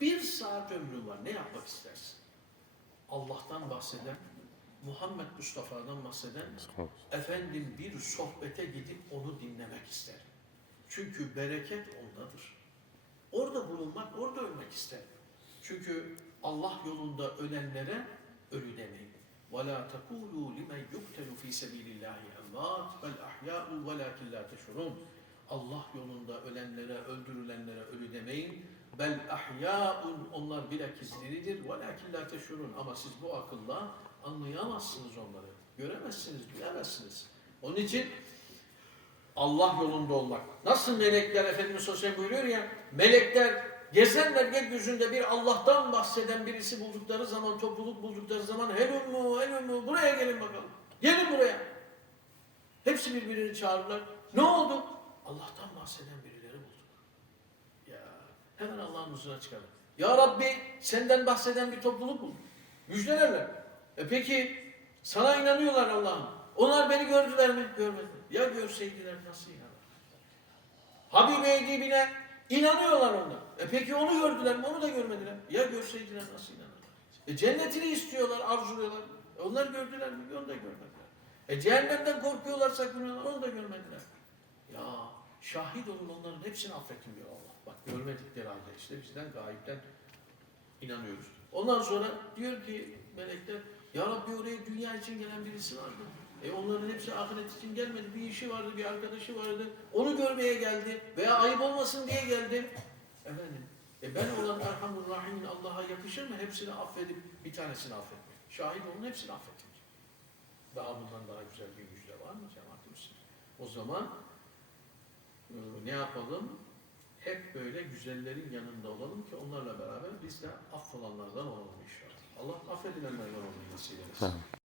Bir saat ömrün var. Ne yapmak istersin? Allah'tan bahseden, Muhammed Mustafa'dan bahseden, efendim bir sohbete gidip onu dinlemek ister. Çünkü bereket ondadır. Orada bulunmak, orada ölmek ister. Çünkü Allah yolunda ölenlere ölü demeyin. وَلَا تَقُولُوا لِمَنْ يُقْتَلُ ف۪ي سَب۪يلِ اللّٰهِ اَمَّاتٍ بَلْ اَحْيَاءٌ وَلَاكِنْ لَا تَشْعُرُونَ Allah yolunda ölenlere, öldürülenlere ölü demeyin. Bel ahya'un onlar bilakis diridir. Velakin la teşurun. Ama siz bu akılla anlayamazsınız onları. Göremezsiniz, bilemezsiniz. Onun için Allah yolunda olmak. Nasıl melekler Efendimiz Sosyal buyuruyor ya, melekler gezerler gökyüzünde bir Allah'tan bahseden birisi buldukları zaman, topluluk buldukları zaman helummu, helummu, buraya gelin bakalım. Gelin buraya. Hepsi birbirini çağırırlar. Ne oldu? Allah'tan bahseden birileri bulduk. Hemen Allah'ın huzuruna çıkarlar. Ya Rabbi senden bahseden bir topluluk bulduk. Müjdelerler. E peki sana inanıyorlar Allah'ım. Onlar beni gördüler mi? Görmediler. Ya görseydiler nasıl inanır? Habibi Edibine inanıyorlar onlar. E peki onu gördüler mi? Onu da görmediler. Ya görseydiler nasıl inanırlar? E cennetini istiyorlar, arzuluyorlar. E onlar gördüler mi? Onu da görmediler. E cehennemden korkuyorlar, sakınıyorlar. Onu da görmediler. Şahit olun onların hepsini affettim diyor Allah. Bak görmedikleri halde işte bizden gayipten inanıyoruz. Ondan sonra diyor ki melekler ya Rabbi oraya dünya için gelen birisi vardı. E onların hepsi ahiret için gelmedi. Bir işi vardı, bir arkadaşı vardı. Onu görmeye geldi. Veya ayıp olmasın diye geldi. Efendim, e ben olan Erhamur Rahim'in Allah'a yakışır mı? Hepsini affedip bir tanesini affetmek. Şahit olun hepsini affetmek. Daha bundan daha güzel bir müjde var mı Müslümin? O zaman e, ne yapalım? Hep böyle güzellerin yanında olalım ki onlarla beraber biz de affolanlardan olalım inşallah. Allah affedilenlerden olmayı nasip eylesin.